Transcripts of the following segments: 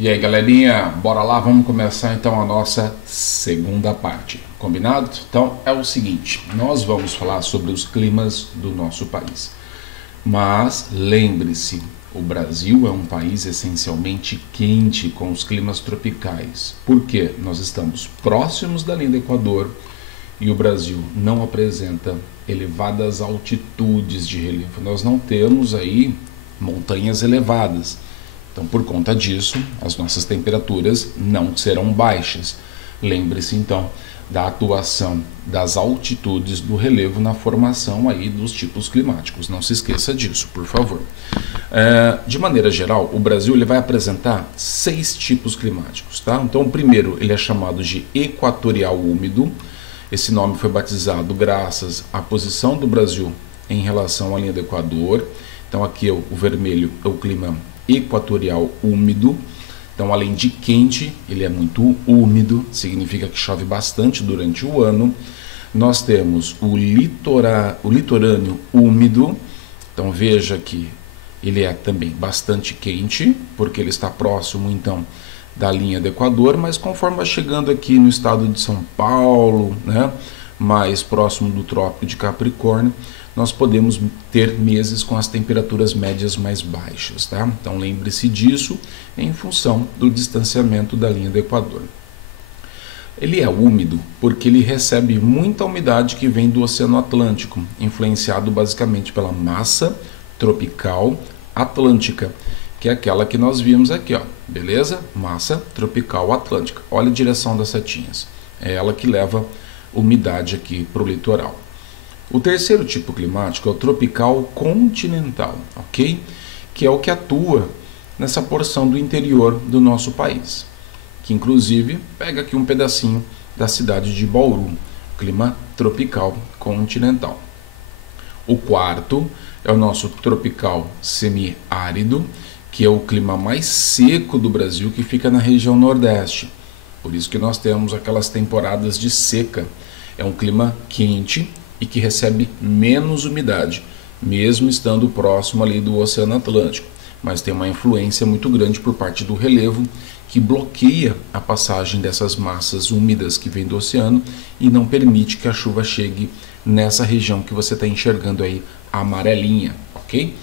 E aí, galerinha, bora lá, vamos começar então a nossa segunda parte, combinado? Então é o seguinte, nós vamos falar sobre os climas do nosso país. Mas lembre-se, o Brasil é um país essencialmente quente com os climas tropicais. Por quê? Nós estamos próximos da linha do Equador e o Brasil não apresenta elevadas altitudes de relevo. Nós não temos aí montanhas elevadas. Então, por conta disso, as nossas temperaturas não serão baixas. Lembre-se, então, da atuação das altitudes do relevo na formação aí dos tipos climáticos. Não se esqueça disso, por favor. De maneira geral, o Brasil ele vai apresentar 6 tipos climáticos. Tá? Então, o primeiro ele é chamado de equatorial úmido. Esse nome foi batizado graças à posição do Brasil em relação à linha do Equador. Então, aqui o vermelho é o clima equatorial úmido. Então, além de quente, ele é muito úmido, significa que chove bastante durante o ano. Nós temos o litorâneo úmido. Então, veja que ele é também bastante quente, porque ele está próximo, então, da linha do Equador, mas conforme vai chegando aqui no estado de São Paulo, né, mais próximo do Trópico de Capricórnio, nós podemos ter meses com as temperaturas médias mais baixas, tá? Então lembre-se disso em função do distanciamento da linha do Equador. Ele é úmido porque ele recebe muita umidade que vem do Oceano Atlântico, influenciado basicamente pela massa tropical atlântica, que é aquela que nós vimos aqui, ó, beleza? Massa tropical atlântica. Olha a direção das setinhas. É ela que leva umidade aqui para o litoral. O terceiro tipo climático é o tropical continental, ok? Que é o que atua nessa porção do interior do nosso país, que inclusive pega aqui um pedacinho da cidade de Bauru, clima tropical continental. O quarto é o nosso tropical semiárido, que é o clima mais seco do Brasil, que fica na região nordeste. Por isso que nós temos aquelas temporadas de seca. É um clima quente e que recebe menos umidade, mesmo estando próximo ali do Oceano Atlântico, mas tem uma influência muito grande por parte do relevo que bloqueia a passagem dessas massas úmidas que vêm do oceano e não permite que a chuva chegue nessa região que você está enxergando aí, amarelinha, ok?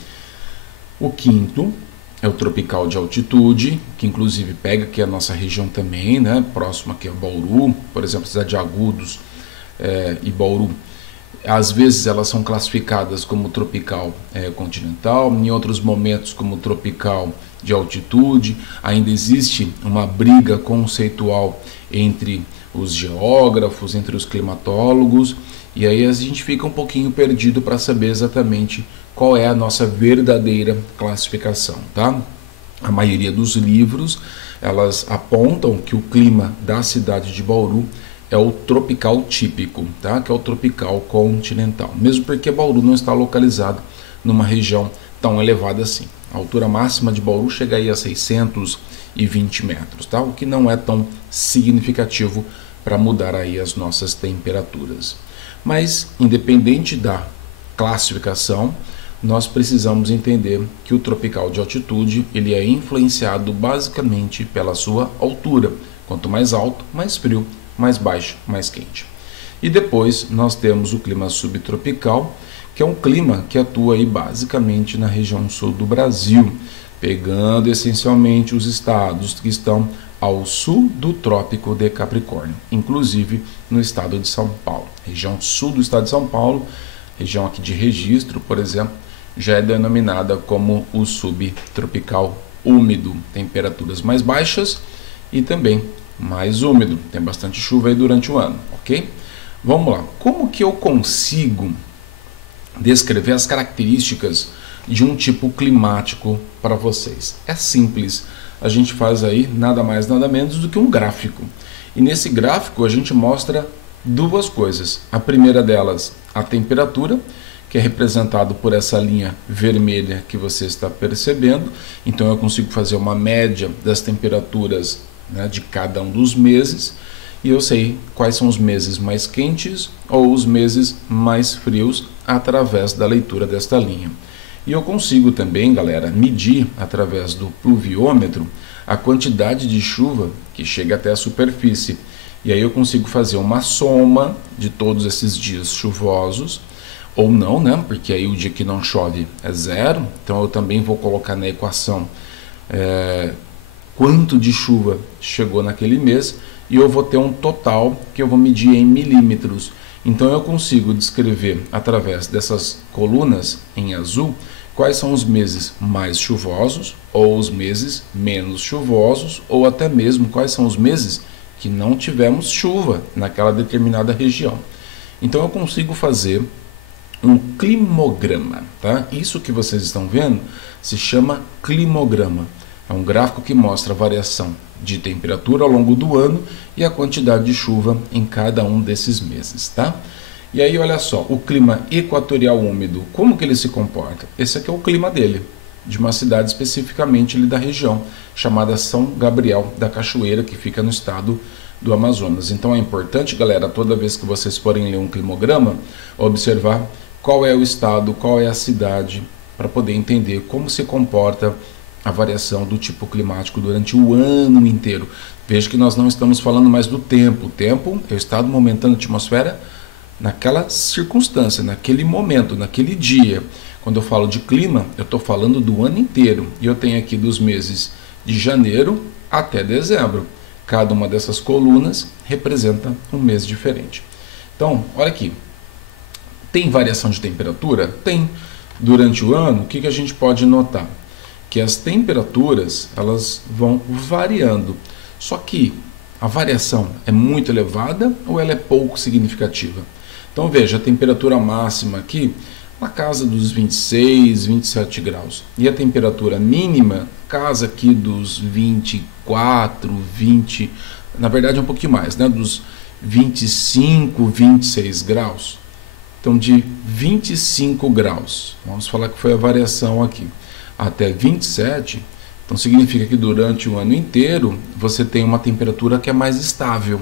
O quinto é o tropical de altitude, que inclusive pega aqui a nossa região também, né, próximo aqui a Bauru, por exemplo, a cidade de Agudos e Bauru. Às vezes elas são classificadas como tropical continental, em outros momentos como tropical de altitude. Ainda existe uma briga conceitual entre os geógrafos, entre os climatólogos, e aí a gente fica um pouquinho perdido para saber exatamente qual é a nossa verdadeira classificação, tá? A maioria dos livros, elas apontam que o clima da cidade de Bauru é o tropical típico, tá? Que é o tropical continental, mesmo porque Bauru não está localizado numa região tão elevada assim. A altura máxima de Bauru chega aí a 620 metros, tá? O que não é tão significativo para mudar aí as nossas temperaturas. Mas, independente da classificação, nós precisamos entender que o tropical de altitude ele é influenciado basicamente pela sua altura. Quanto mais alto, mais frio, mais baixo, mais quente. E depois nós temos o clima subtropical, que é um clima que atua aí basicamente na região sul do Brasil, pegando essencialmente os estados que estão ao sul do Trópico de Capricórnio, inclusive no estado de São Paulo. Região sul do estado de São Paulo, região aqui de Registro, por exemplo, já é denominada como o subtropical úmido, temperaturas mais baixas e também mais úmido, tem bastante chuva aí durante o ano, ok? Vamos lá, como que eu consigo descrever as características de um tipo climático para vocês? É simples, a gente faz aí nada mais nada menos do que um gráfico, e nesse gráfico a gente mostra duas coisas. A primeira delas, a temperatura, que é representado por essa linha vermelha que você está percebendo. Então eu consigo fazer uma média das temperaturas, né, de cada um dos meses, e eu sei quais são os meses mais quentes ou os meses mais frios através da leitura desta linha. E eu consigo também, galera, medir através do pluviômetro a quantidade de chuva que chega até a superfície. E aí eu consigo fazer uma soma de todos esses dias chuvosos, ou não, né? Porque aí o dia que não chove é zero. Então eu também vou colocar na equação quanto de chuva chegou naquele mês, e eu vou ter um total que eu vou medir em milímetros. Então eu consigo descrever através dessas colunas em azul quais são os meses mais chuvosos ou os meses menos chuvosos, ou até mesmo quais são os meses que não tivemos chuva naquela determinada região. Então eu consigo fazer um climograma, tá? Isso que vocês estão vendo se chama climograma. É um gráfico que mostra a variação de temperatura ao longo do ano e a quantidade de chuva em cada um desses meses, tá? E aí, olha só, o clima equatorial úmido, como que ele se comporta? Esse aqui é o clima dele, de uma cidade especificamente ali da região, chamada São Gabriel da Cachoeira, que fica no estado do Amazonas. Então é importante, galera, toda vez que vocês forem ler um climograma, observar qual é o estado, qual é a cidade, para poder entender como se comporta a variação do tipo climático durante o ano inteiro. Veja que nós não estamos falando mais do tempo. O tempo é o estado momentâneo da atmosfera naquela circunstância, naquele momento, naquele dia. Quando eu falo de clima, eu estou falando do ano inteiro. E eu tenho aqui dos meses de janeiro até dezembro. Cada uma dessas colunas representa um mês diferente. Então, olha aqui. Tem variação de temperatura? Tem. Durante o ano, o que a gente pode notar? Que as temperaturas elas vão variando. Só que a variação é muito elevada ou ela é pouco significativa? Então veja, a temperatura máxima aqui na casa dos 26, 27 graus. E a temperatura mínima casa aqui dos 24, 20, na verdade é um pouquinho mais, né? Dos 25, 26 graus. Então de 25 graus, vamos falar que foi a variação aqui, até 27, então significa que durante o ano inteiro você tem uma temperatura que é mais estável.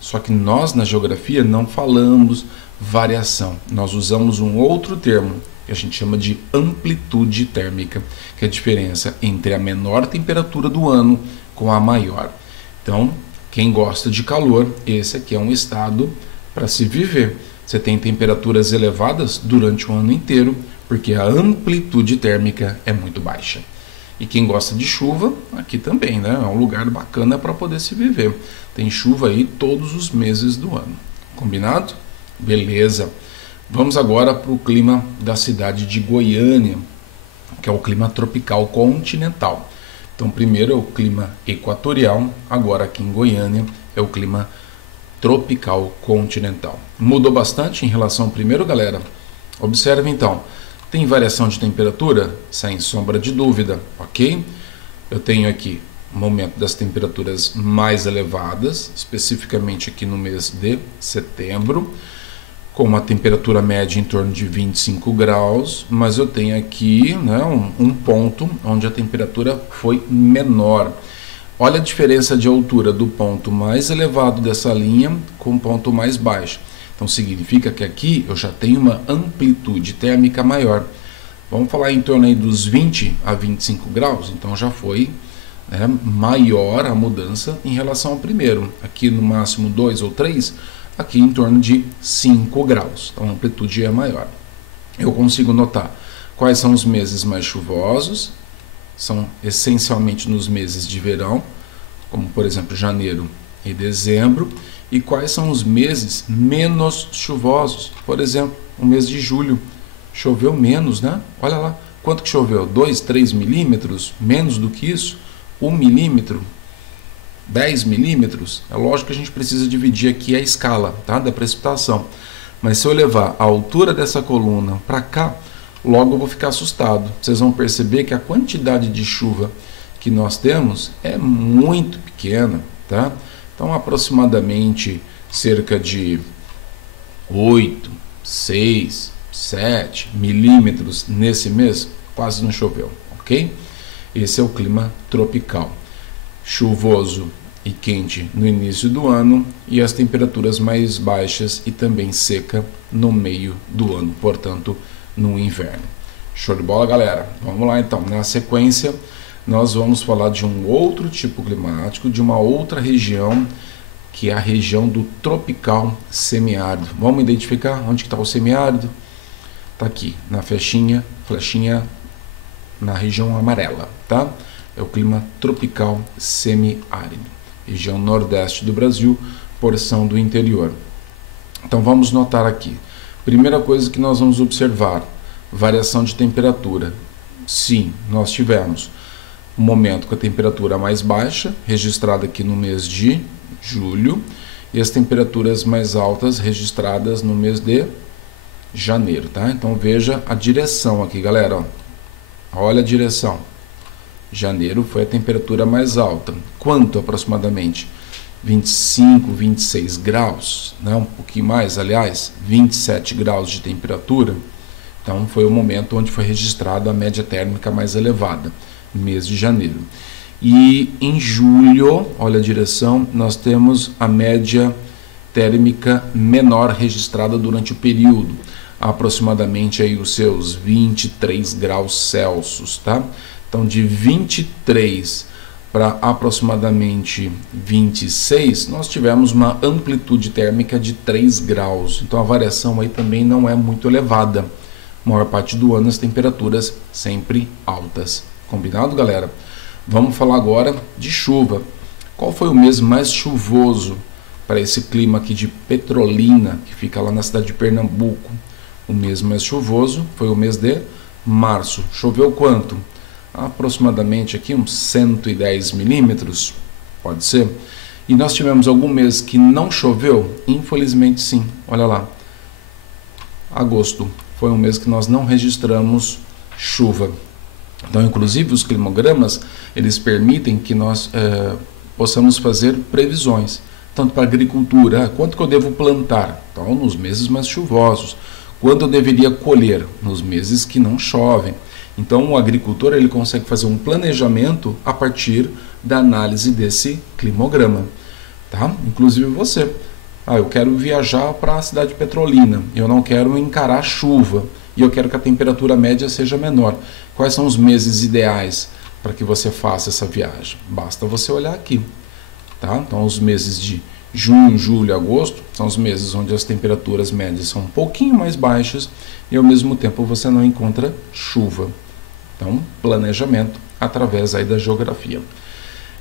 Só que nós na geografia não falamos variação, nós usamos um outro termo que a gente chama de amplitude térmica, que é a diferença entre a menor temperatura do ano com a maior. Então, quem gosta de calor, esse aqui é um estado para se viver. Você tem temperaturas elevadas durante o ano inteiro, porque a amplitude térmica é muito baixa. E quem gosta de chuva, aqui também, né? É um lugar bacana para poder se viver. Tem chuva aí todos os meses do ano. Combinado? Beleza. Vamos agora para o clima da cidade de Goiânia, que é o clima tropical continental. Então, primeiro é o clima equatorial, agora aqui em Goiânia é o clima tropical continental. Mudou bastante em relação ao primeiro, galera? Observe então. Tem variação de temperatura? Sem sombra de dúvida, ok? Eu tenho aqui o momento das temperaturas mais elevadas, especificamente aqui no mês de setembro, com uma temperatura média em torno de 25 graus, mas eu tenho aqui, né, um ponto onde a temperatura foi menor. Olha a diferença de altura do ponto mais elevado dessa linha com o ponto mais baixo. Então significa que aqui eu já tenho uma amplitude térmica maior. Vamos falar em torno aí dos 20 a 25 graus, então já foi maior a mudança em relação ao primeiro. Aqui no máximo 2 ou 3, aqui em torno de 5 graus. Então a amplitude é maior. Eu consigo notar quais são os meses mais chuvosos. São essencialmente nos meses de verão, como por exemplo janeiro e dezembro. E quais são os meses menos chuvosos? Por exemplo, o mês de julho choveu menos, né? Olha lá, quanto que choveu? 2, 3 milímetros? Menos do que isso? 1 milímetro? 10 milímetros? É lógico que a gente precisa dividir aqui a escala, tá? Da precipitação. Mas se eu levar a altura dessa coluna para cá, logo eu vou ficar assustado. Vocês vão perceber que a quantidade de chuva que nós temos é muito pequena, tá? Então, aproximadamente cerca de 8, 6, 7 milímetros nesse mês, quase não choveu, ok? Esse é o clima tropical. Chuvoso e quente no início do ano e as temperaturas mais baixas e também seca no meio do ano, portanto, no inverno. Show de bola, galera. Vamos lá então. Na sequência, nós vamos falar de um outro tipo climático, de uma outra região, que é a região do tropical semiárido. Vamos identificar onde está o semiárido? Está aqui, na flechinha na região amarela, tá? É o clima tropical semiárido. Região nordeste do Brasil, porção do interior. Então vamos notar aqui. Primeira coisa que nós vamos observar, variação de temperatura. Sim, nós tivemos um momento com a temperatura mais baixa, registrada aqui no mês de julho, e as temperaturas mais altas registradas no mês de janeiro, tá? Então veja a direção aqui, galera, ó. Olha a direção. Janeiro foi a temperatura mais alta. Quanto aproximadamente? 25, 26 graus, né? Um pouquinho mais, aliás, 27 graus de temperatura. Então foi o momento onde foi registrada a média térmica mais elevada, mês de janeiro. E em julho, olha a direção, nós temos a média térmica menor registrada durante o período, aproximadamente aí os seus 23 graus Celsius, tá? Então de 23 para aproximadamente 26, nós tivemos uma amplitude térmica de 3 graus. Então a variação aí também não é muito elevada. A maior parte do ano as temperaturas sempre altas. Combinado, galera? Vamos falar agora de chuva. Qual foi o mês mais chuvoso para esse clima aqui de Petrolina, que fica lá na cidade de Pernambuco? O mês mais chuvoso foi o mês de março. Choveu quanto? Aproximadamente aqui uns 110 milímetros, pode ser. E nós tivemos algum mês que não choveu? Infelizmente sim, olha lá. Agosto foi um mês que nós não registramos chuva. Então, inclusive, os climogramas, eles permitem que nós possamos fazer previsões, tanto para a agricultura, quanto que eu devo plantar, então, nos meses mais chuvosos, quando eu deveria colher, nos meses que não chovem. Então, o agricultor ele consegue fazer um planejamento a partir da análise desse climograma, tá? Inclusive você. Eu quero viajar para a cidade de Petrolina, eu não quero encarar chuva e eu quero que a temperatura média seja menor. Quais são os meses ideais para que você faça essa viagem? Basta você olhar aqui, tá? Então, os meses de junho, julho e agosto são os meses onde as temperaturas médias são um pouquinho mais baixas e ao mesmo tempo você não encontra chuva. Então, planejamento através aí da geografia.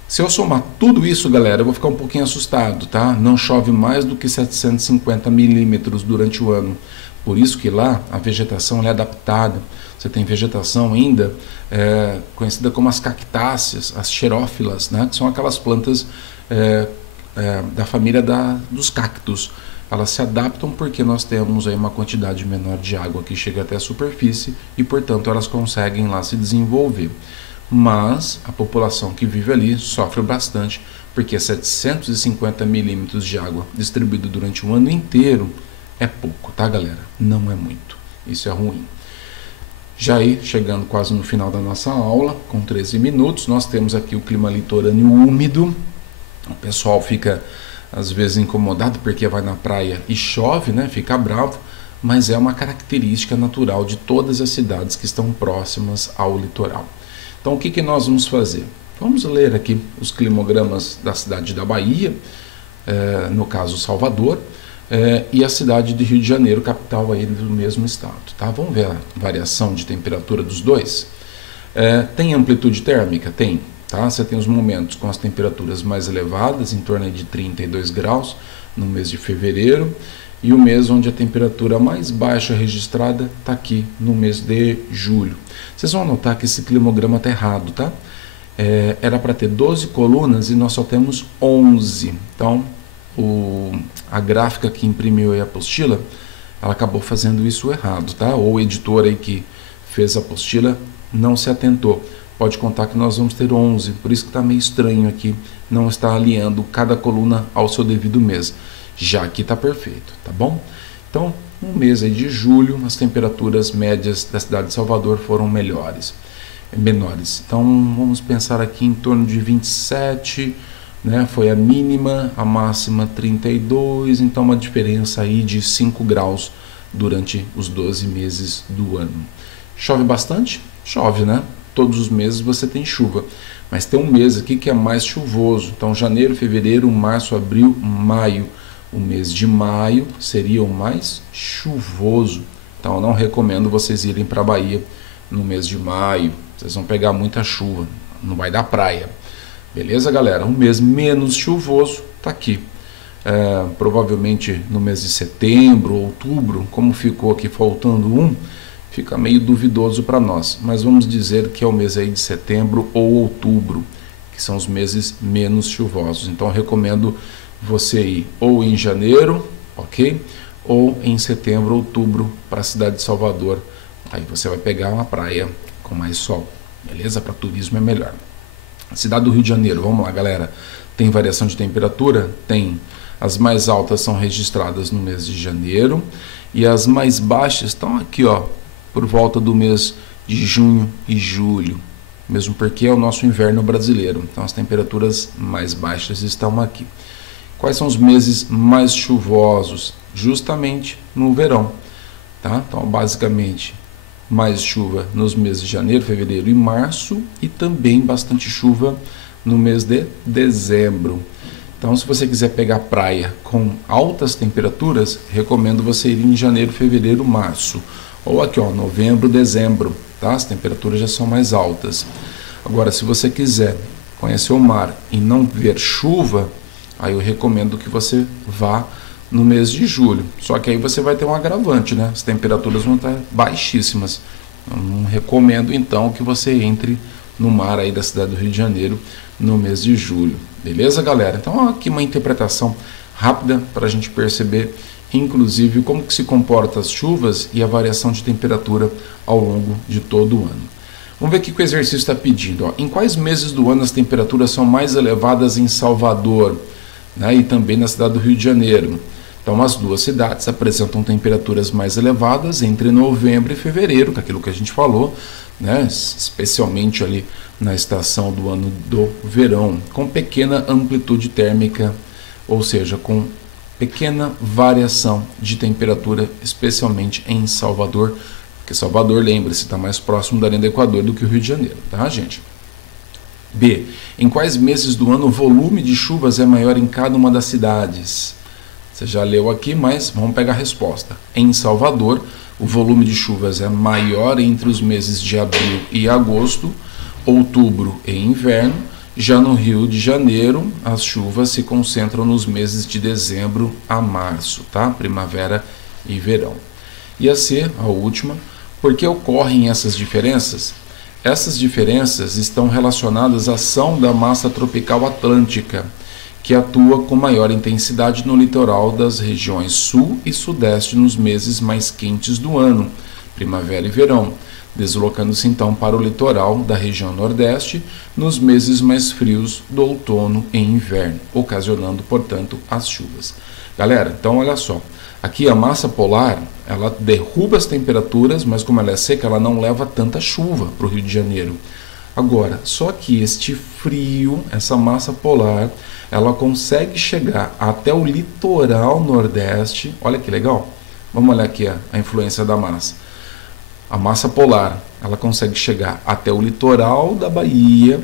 Se eu somar tudo isso, galera, eu vou ficar um pouquinho assustado, tá? Não chove mais do que 750 milímetros durante o ano. Por isso que lá a vegetação é adaptada. Você tem vegetação ainda conhecida como as cactáceas, as xerófilas, né? Que são aquelas plantas da família dos cactos. Elas se adaptam porque nós temos aí uma quantidade menor de água que chega até a superfície e, portanto, elas conseguem lá se desenvolver. Mas a população que vive ali sofre bastante porque 750 milímetros de água distribuído durante um ano inteiro é pouco, tá, galera? Não é muito. Isso é ruim. Já aí, chegando quase no final da nossa aula, com 13 minutos, nós temos aqui o clima litorâneo úmido. O pessoal fica às vezes incomodado porque vai na praia e chove, né? Fica bravo, mas é uma característica natural de todas as cidades que estão próximas ao litoral. Então, o que nós vamos fazer? Vamos ler aqui os climogramas da cidade da Bahia, no caso Salvador, e a cidade de Rio de Janeiro, capital aí do mesmo estado. Tá? Vamos ver a variação de temperatura dos dois. Tem amplitude térmica? Tem. Tá? Você tem os momentos com as temperaturas mais elevadas, em torno de 32 graus, no mês de fevereiro, e o mês onde a temperatura mais baixa registrada está aqui, no mês de julho. Vocês vão notar que esse climograma está errado, tá? Era para ter 12 colunas e nós só temos 11. Então, a gráfica que imprimiu aí a apostila, ela acabou fazendo isso errado, tá? Ou o editor aí que fez a apostila não se atentou. Pode contar que nós vamos ter 11, por isso que está meio estranho aqui, não está alinhando cada coluna ao seu devido mês. Já aqui está perfeito, tá bom? Então, no mês aí de julho, as temperaturas médias da cidade de Salvador foram menores. Então, vamos pensar aqui em torno de 27, né? Foi a mínima, a máxima 32, então uma diferença aí de 5 graus durante os 12 meses do ano. Chove bastante? Chove, né? Todos os meses você tem chuva. Mas tem um mês aqui que é mais chuvoso. Então, janeiro, fevereiro, março, abril, maio. O mês de maio seria o mais chuvoso. Então, eu não recomendo vocês irem para a Bahia no mês de maio. Vocês vão pegar muita chuva. Não vai dar praia. Beleza, galera? Um mês menos chuvoso está aqui. Provavelmente no mês de setembro, outubro, como ficou aqui faltando fica meio duvidoso para nós, mas vamos dizer que é o mês aí de setembro ou outubro, que são os meses menos chuvosos. Então eu recomendo você ir ou em janeiro, ok? Ou em setembro, outubro, para a cidade de Salvador. Aí você vai pegar uma praia com mais sol, beleza? Para turismo é melhor. Cidade do Rio de Janeiro, vamos lá, galera. Tem variação de temperatura? Tem. As mais altas são registradas no mês de janeiro e as mais baixas estão aqui, ó, por volta do mês de junho e julho, mesmo porque é o nosso inverno brasileiro. Então as temperaturas mais baixas estão aqui. Quais são os meses mais chuvosos? Justamente no verão, tá? Então basicamente mais chuva nos meses de janeiro, fevereiro e março e também bastante chuva no mês de dezembro. Então, se você quiser pegar praia com altas temperaturas, recomendo você ir em janeiro, fevereiro, março. Ou aqui, ó, novembro, dezembro, tá? As temperaturas já são mais altas. Agora, se você quiser conhecer o mar e não ver chuva, aí eu recomendo que você vá no mês de julho. Só que aí você vai ter um agravante, né? As temperaturas vão estar baixíssimas. Eu não recomendo, então, que você entre no mar aí da cidade do Rio de Janeiro no mês de julho. Beleza, galera? Então, aqui uma interpretação rápida para a gente perceber, inclusive, como que se comportam as chuvas e a variação de temperatura ao longo de todo o ano. Vamos ver o que o exercício está pedindo. Ó. Em quais meses do ano as temperaturas são mais elevadas em Salvador, né, e também na cidade do Rio de Janeiro? Então, as duas cidades apresentam temperaturas mais elevadas entre novembro e fevereiro, que é aquilo que a gente falou, né, especialmente ali na estação do ano do verão, com pequena amplitude térmica, ou seja, com pequena variação de temperatura, especialmente em Salvador, porque Salvador, lembre-se, está mais próximo da linha do Equador do que o Rio de Janeiro, tá, gente? B. Em quais meses do ano o volume de chuvas é maior em cada uma das cidades? Você já leu aqui, mas vamos pegar a resposta. Em Salvador, o volume de chuvas é maior entre os meses de abril e agosto, outubro e inverno. Já no Rio de Janeiro, as chuvas se concentram nos meses de dezembro a março, tá? Primavera e verão. E a C, a última, por que ocorrem essas diferenças? Essas diferenças estão relacionadas à ação da massa tropical atlântica, que atua com maior intensidade no litoral das regiões sul e sudeste nos meses mais quentes do ano, primavera e verão, deslocando-se então para o litoral da região nordeste nos meses mais frios do outono e inverno, ocasionando, portanto, as chuvas. Galera, então olha só, aqui a massa polar, ela derruba as temperaturas, mas como ela é seca, ela não leva tanta chuva para o Rio de Janeiro. Agora, só que este frio, essa massa polar, ela consegue chegar até o litoral nordeste. Olha que legal. Vamos olhar aqui a influência da massa. A massa polar, ela consegue chegar até o litoral da Bahia,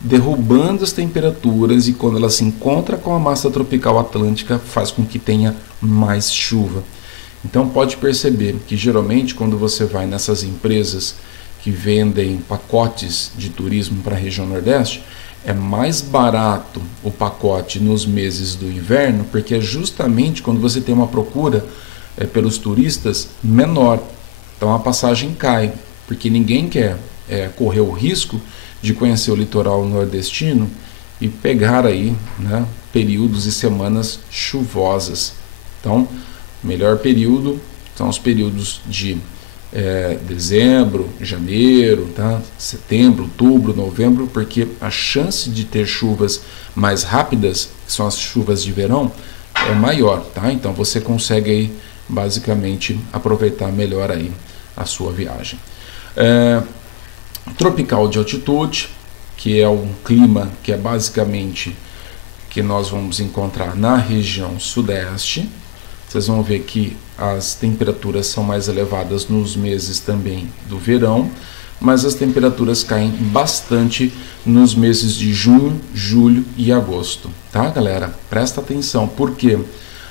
derrubando as temperaturas, e quando ela se encontra com a massa tropical atlântica, faz com que tenha mais chuva. Então pode perceber que geralmente quando você vai nessas empresas que vendem pacotes de turismo para a região nordeste, é mais barato o pacote nos meses do inverno, porque é justamente quando você tem uma procura pelos turistas menor. Então a passagem cai, porque ninguém quer correr o risco de conhecer o litoral nordestino e pegar aí, né, períodos e semanas chuvosas. Então, melhor período são os períodos de dezembro, janeiro, tá? Setembro, outubro, novembro, porque a chance de ter chuvas mais rápidas, que são as chuvas de verão, é maior, tá? Então você consegue aí, basicamente aproveitar melhor aí a sua viagem. Tropical de altitude, que é um clima que é basicamente que nós vamos encontrar na região sudeste, Vocês vão ver que as temperaturas são mais elevadas nos meses também do verão, mas as temperaturas caem bastante nos meses de junho, julho e agosto, tá, galera? Presta atenção, porque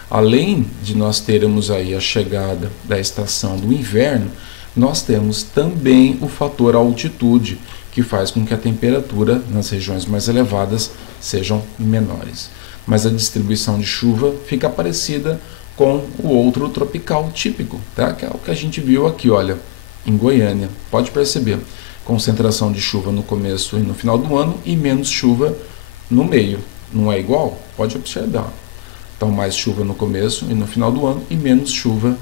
além de nós termos aí a chegada da estação do inverno, nós temos também o fator altitude, que faz com que a temperatura nas regiões mais elevadas sejam menores. Mas a distribuição de chuva fica parecida com o outro tropical típico, tá? Que é o que a gente viu aqui, olha, em Goiânia. Pode perceber, concentração de chuva no começo e no final do ano e menos chuva no meio. Não é igual? Pode observar. Então, mais chuva no começo e no final do ano e menos chuva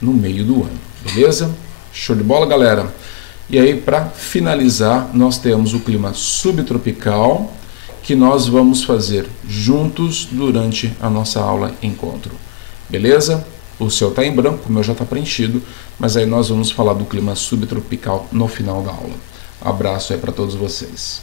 no meio do ano. Beleza? Show de bola, galera? E aí, para finalizar, nós temos o clima subtropical, que nós vamos fazer juntos durante a nossa aula encontro. Beleza? O seu está em branco, o meu já está preenchido, mas aí nós vamos falar do clima subtropical no final da aula. Abraço aí para todos vocês.